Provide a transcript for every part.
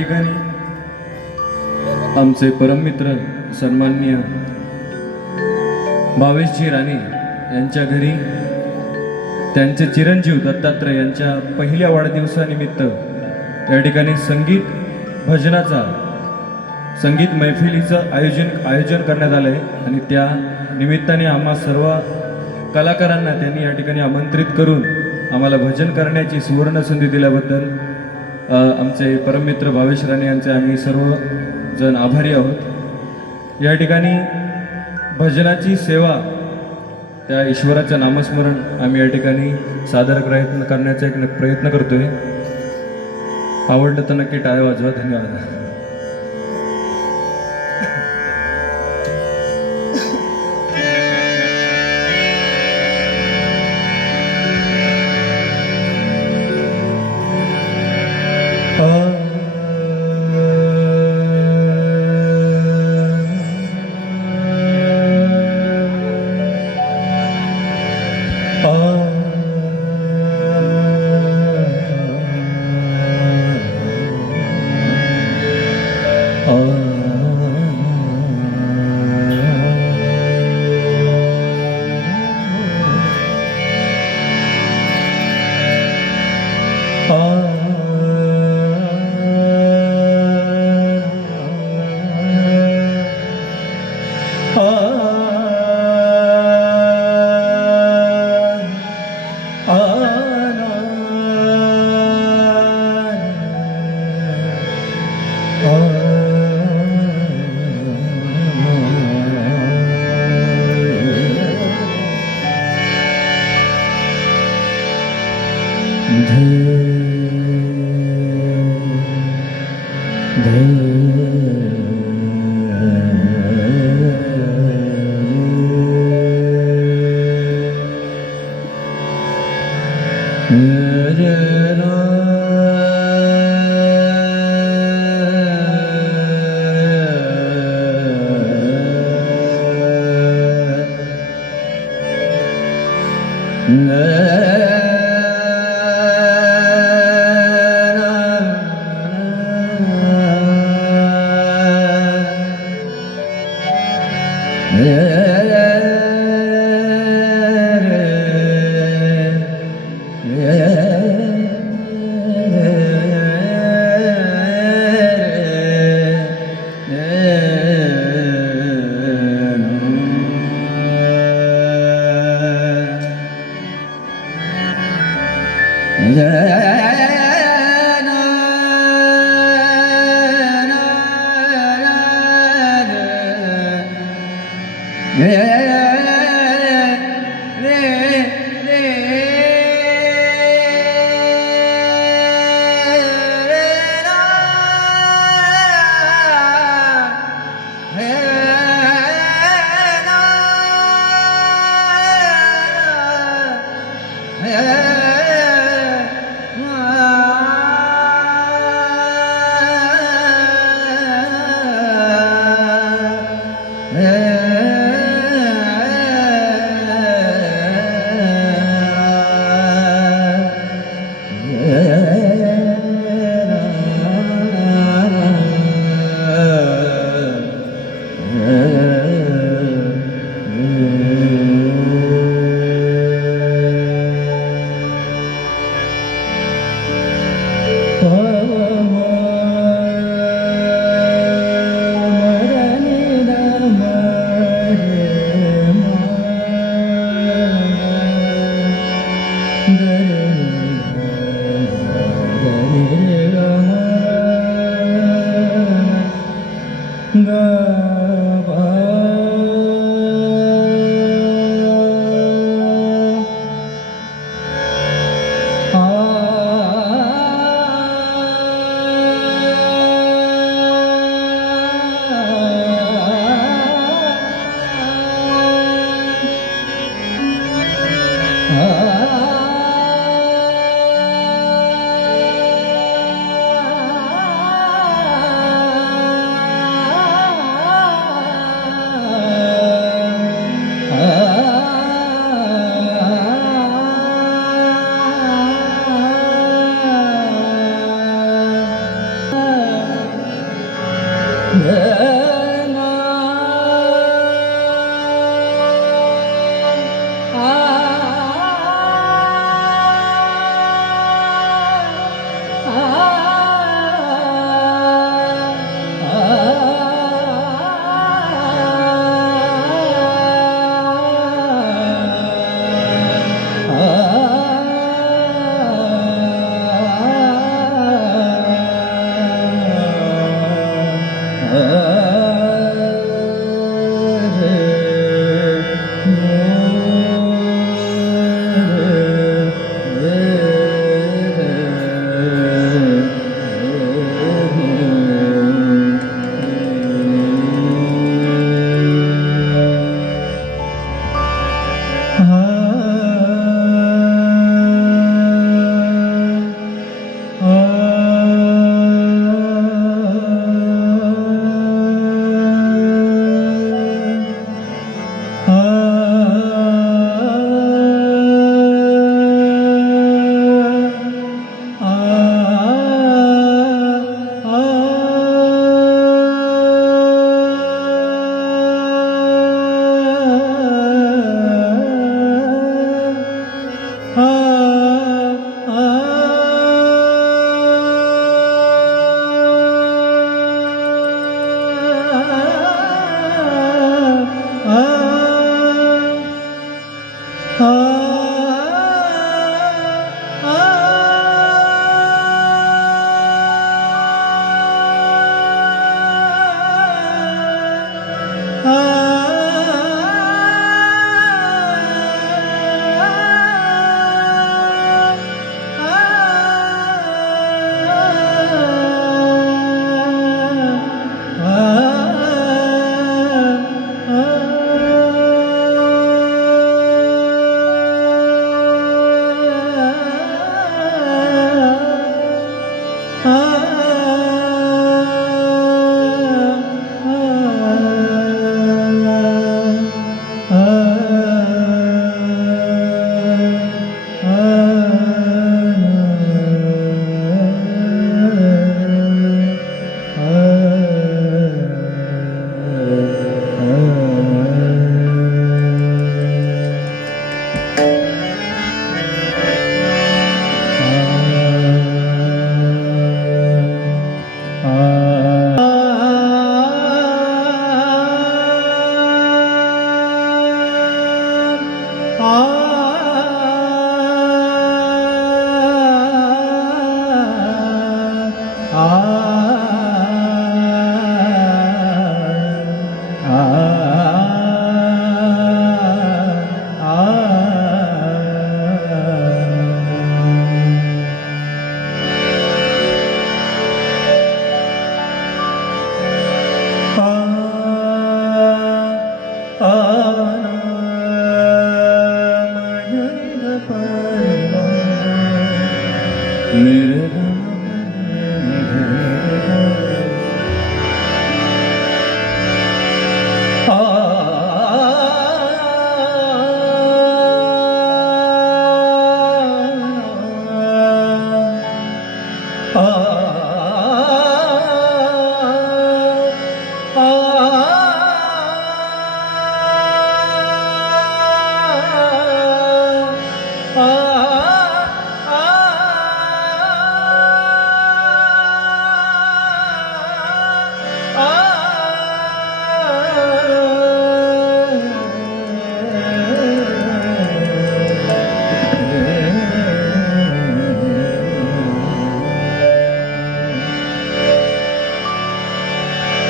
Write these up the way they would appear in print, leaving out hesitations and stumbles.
ठिकाणी आमचे परममित्र सन्माननीय भावेशजी राणे यांच्या घरी त्यांचे चिरंजीव दत्तात्रय यांच्या पहिल्या वाढदिवसानिमित्त या ठिकाणी संगीत मैफिलीचं आयोजन करण्यात आलं आहे आणि त्या निमित्ताने आम्हा सर्व कलाकारांना त्यांनी या ठिकाणी आमंत्रित करून आम्हाला भजन करण्याची सुवर्ण संधी दिल्याबद्दल आमचे परममित्र भावेश राणे यांचे आम्ही सर्वजण आभारी आहोत। या ठिकाणी भजनाची सेवा त्या ईश्वराचं नामस्मरण आम्ही या ठिकाणी सादर करण्याचा एक प्रयत्न करतोय। आवडलं तर नक्की टाळ्या वाजवा। धन्यवाद।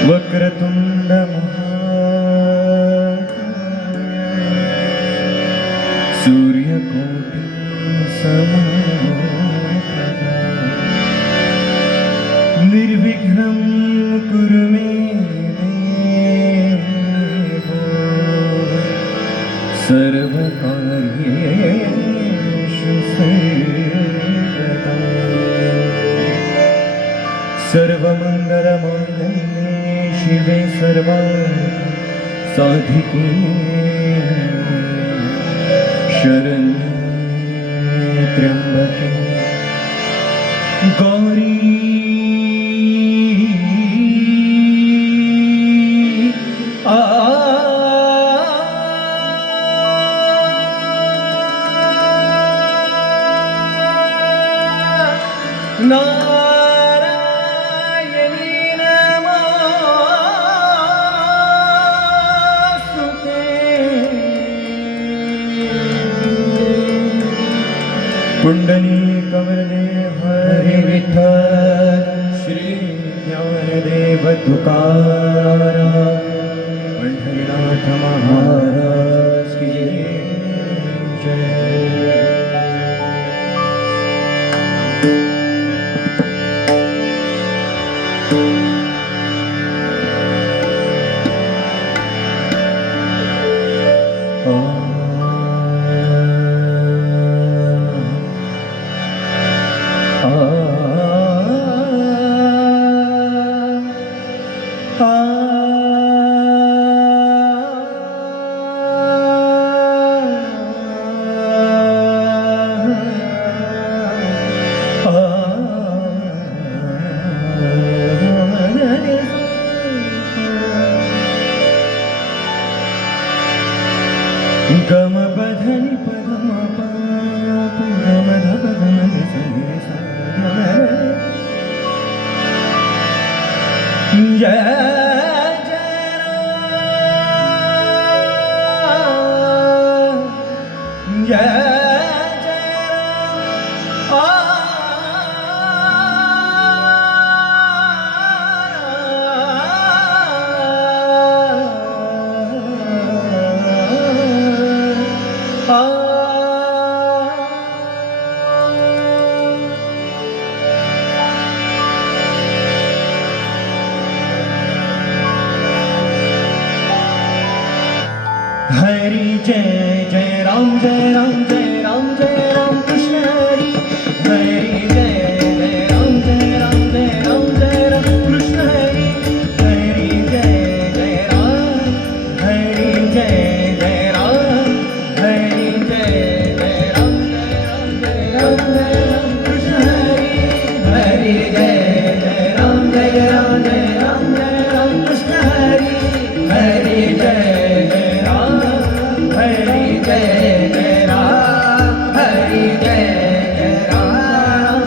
वक्रतुंड सूर्यकोटि समप्रभा निर्विघ्नं कुरु मे देव सर्वकार्येषु सर्वदा सर्वमङ्गलमाङ्गल्ये शिवे सर्वार्थ साधिके शरण्ये त्र्यंबके गौरी पुंडलिक वरदे हरी विठ्ठल श्री ज्ञानदेव तुकाराम पंढरीनाथ महाराज की जय. गम बधनि पदम गम धप गम सनि जय जय हरि जय जय राम जय राम जय राम जय राम कृष्ण हरि. हरि जय जय राम जय राम जय राम जय राम कृष्ण हरि. हरि जय जय राम हरि जय जय राम हरि जय जय राम जय राम जय राम कृष्ण हरि. हरि जय जय राम जय राम जय राम जय राम कृष्ण हरि. हरि जय हरि जय जय राम हरि जय जय राम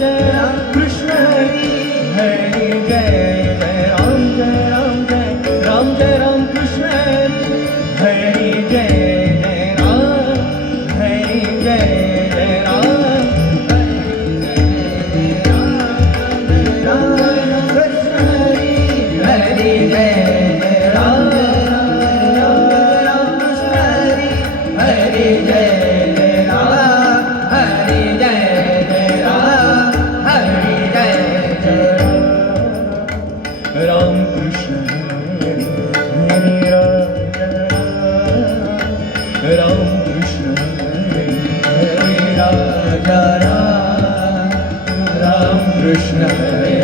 जय राम कृष्ण हरि. हरि जय जय राम जय राम कृष्ण हरि. हरि जय जय राम हरि जय जय राम कृष्ण हरि. हरि जय जय राम हरि जय जय राम हरि जय जय राम हरि जय जय राम कृष्ण हरि. हरि राम कृष्ण हरि. हरि राजा राम कृष्ण हरि.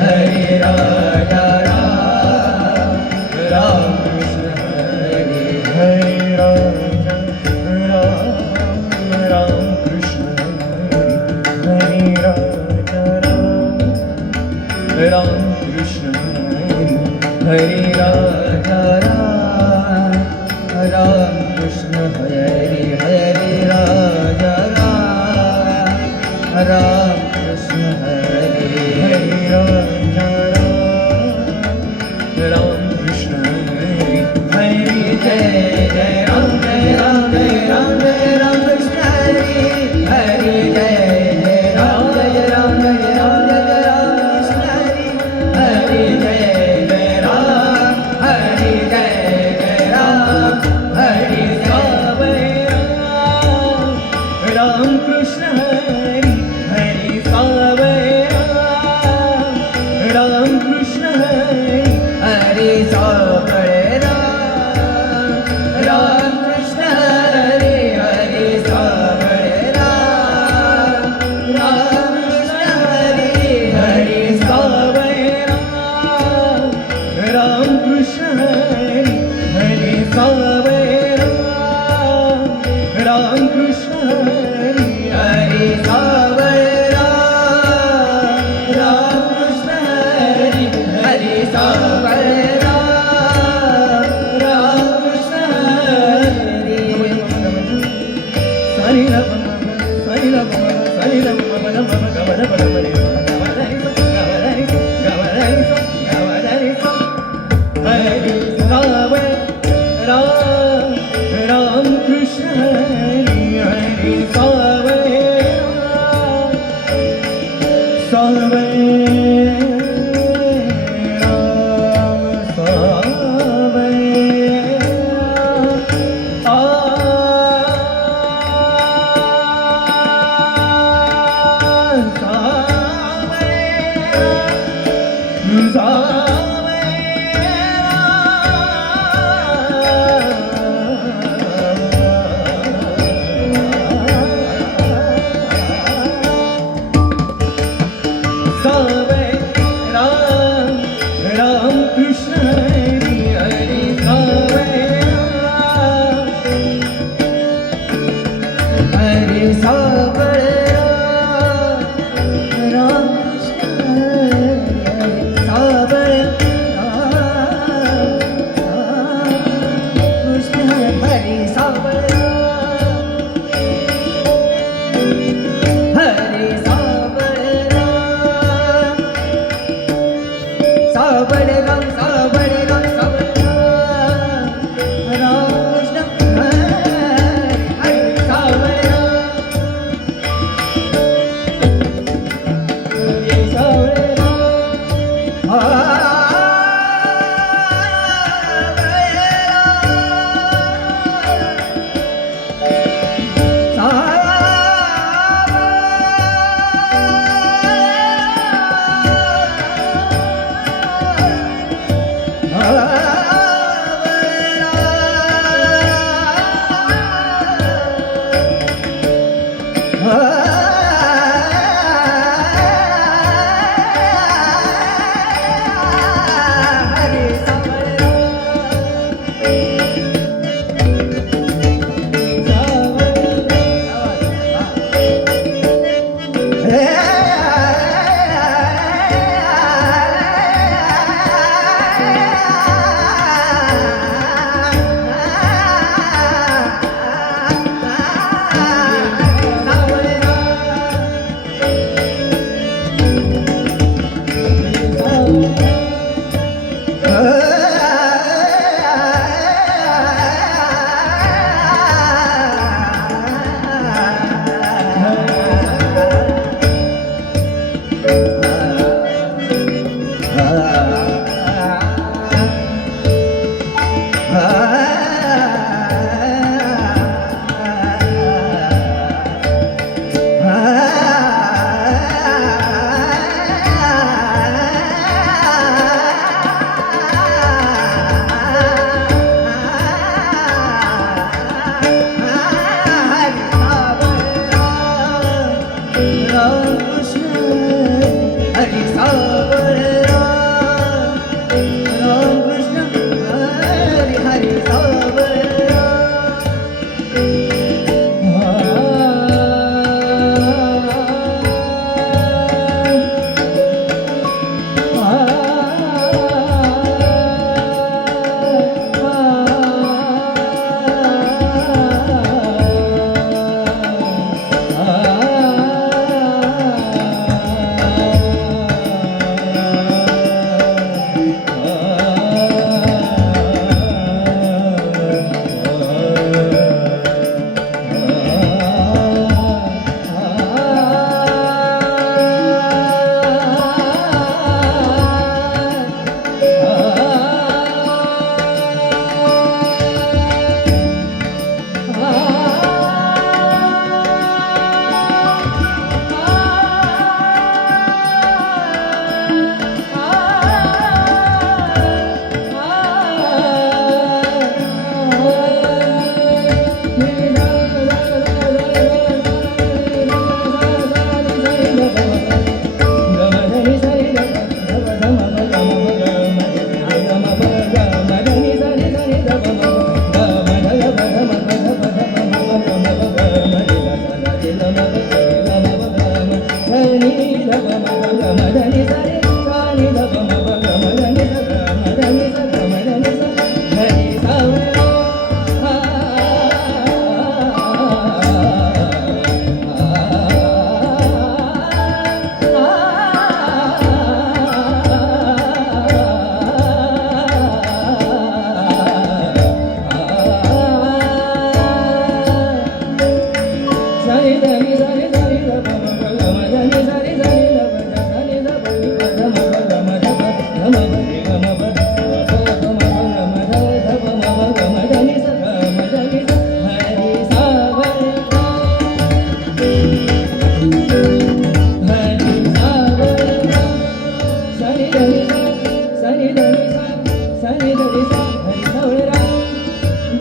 हरि राजा राम कृष्ण हरि. हरि राम कृष्ण हरि. हरि राम कृष्ण हरि. हरि राजा राम कृष्ण हरि. हरि राजा राम कृष्ण हरि. हरि राजा राम कृष्ण हरि. हरि जय जय राम जय राम जय राम जय राम कृष्ण हरि. हरि जय जय राम जय राम जय राम जय राम कृष्ण हरि. हरि जय जय राम हरि जय जय राम हरि सावय राम कृष्ण हरि. हरि सावय राम कृष्ण हरि. हरि सावय राम कृष्ण हरि. हरि सावय राम कृष्ण हरि. हरि सावय राम कृष्ण हरि. हरि सावय राम कृष्ण हरि. हरि सावय राम कृष्ण हरि. हरि सावय राम कृष्ण हरि. सनि न सनि न सनि न गमन गमन गमन हरि सावय राम कृष्ण हरि. हरि सावय सावळराम सावळराम सावळराम रामकृष्ण हरी सावळराम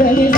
हरी सावळराम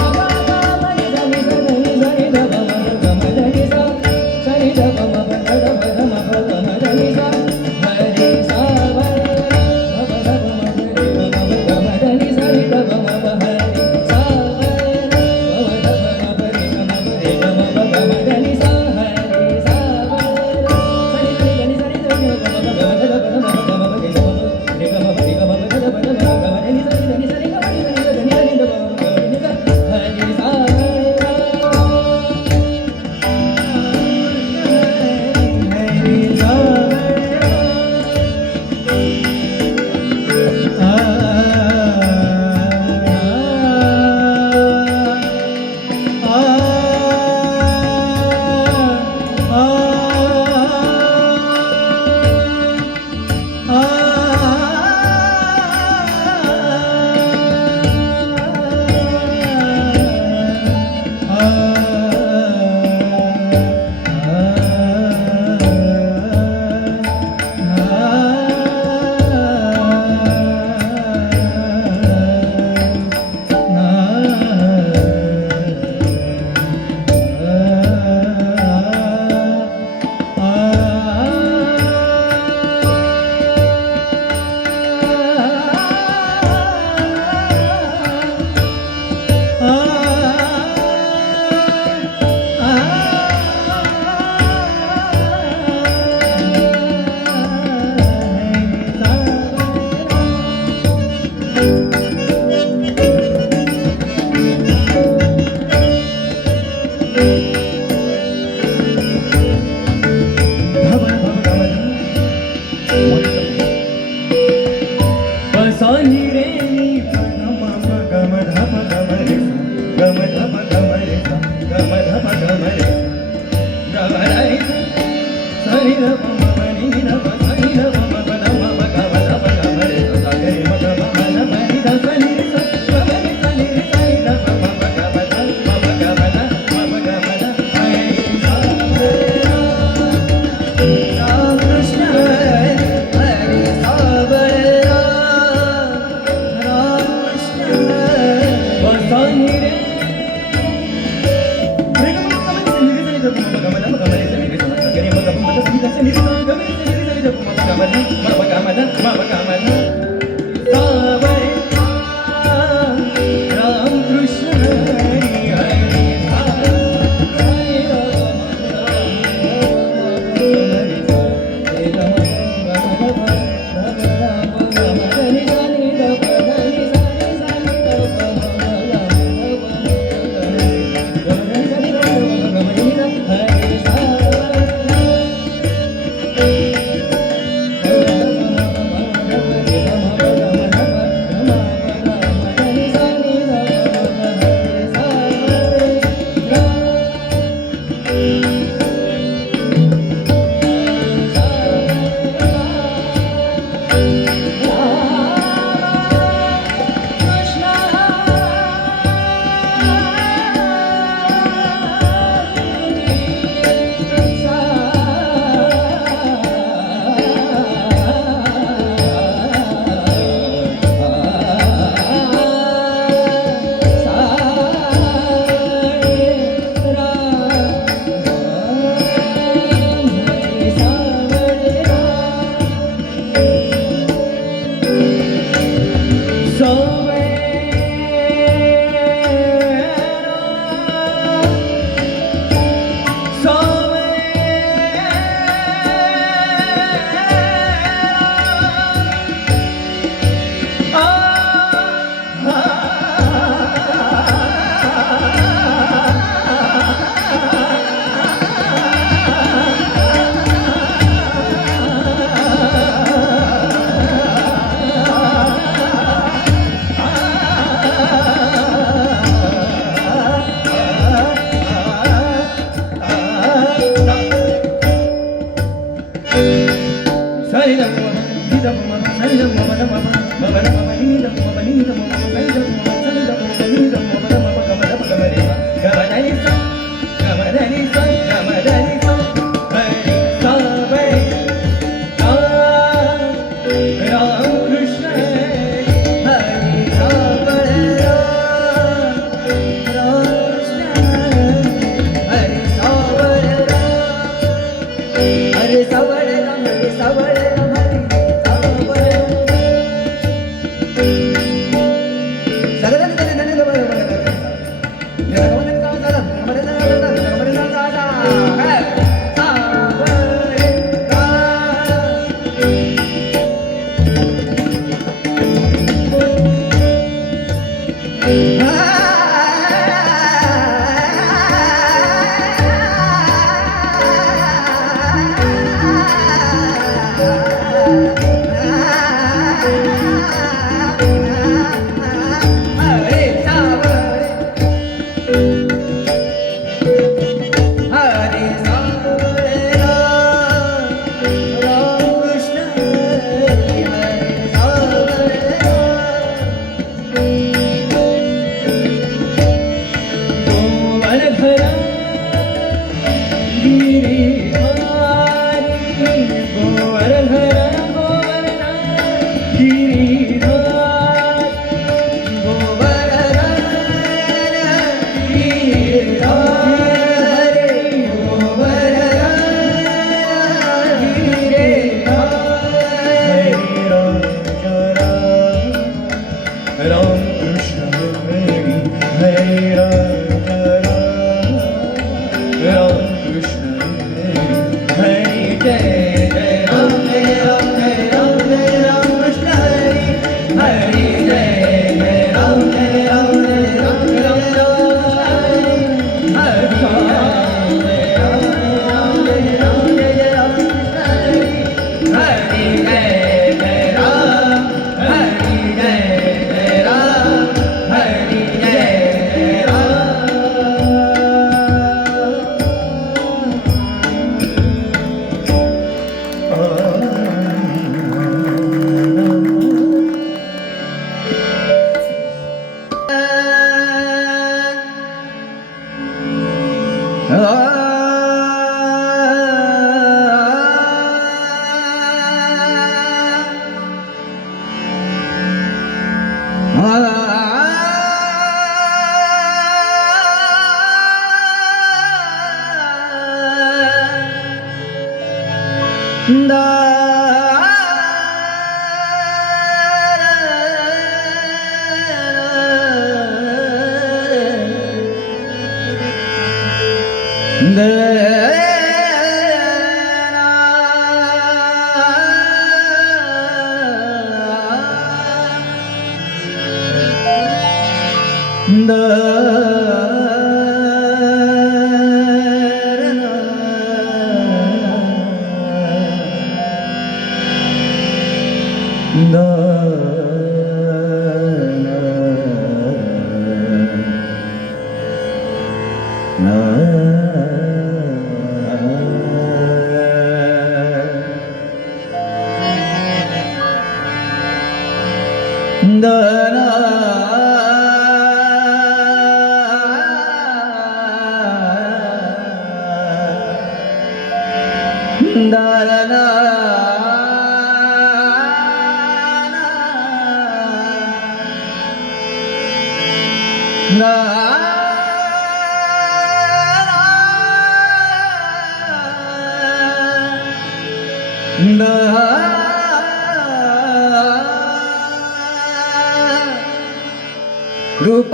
रूप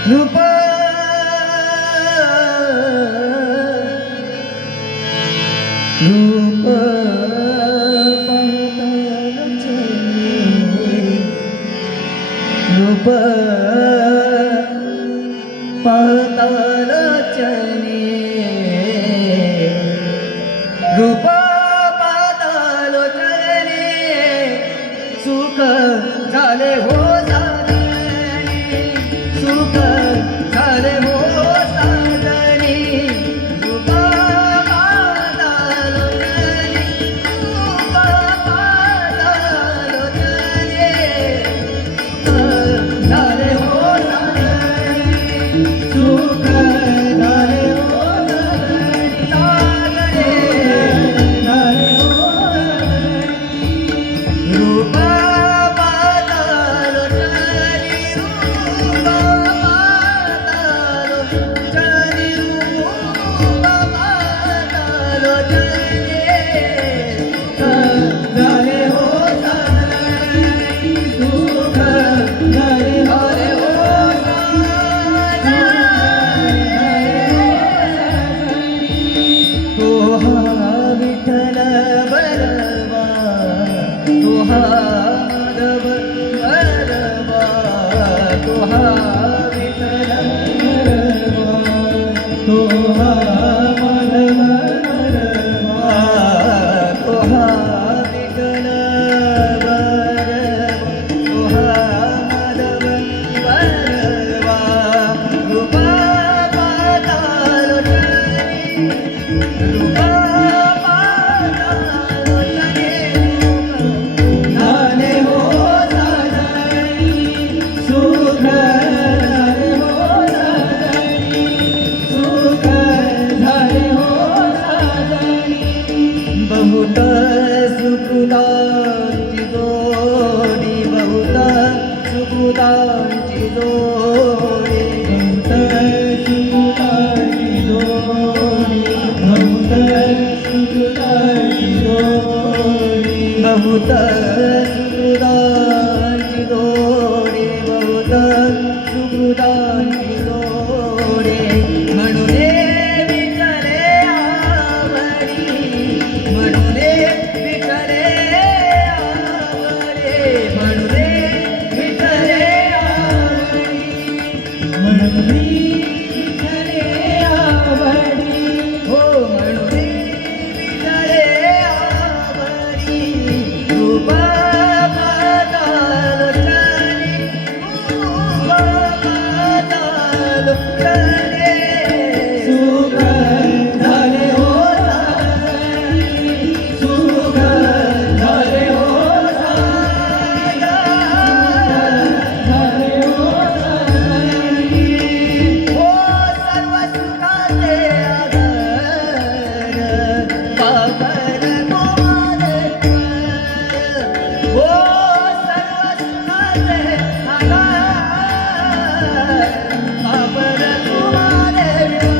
रूप रूप रूप पातालचने रूप पातालचने सुख झाले हो झाले सुख बहुत सुखदाची जोडे बहुत सुखदाची जोडे म्हणून विठले आवडी म्हणून विठले आवडे म्हणून विठले आवडी म्हणून विठले आवडी हो म्हणून विठले आवडी रूप पाताल चले रूप पाताल चले सुख झाले हो सुख झाले हो झाले हो हो सर्व सुखाचे आधार बाबर तुम्हारे हो सर्व सुखाचे आधार बाबर तुम्हारे बाबर तुम्हारे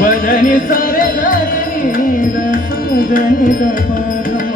Padani sare nari da sudani da padam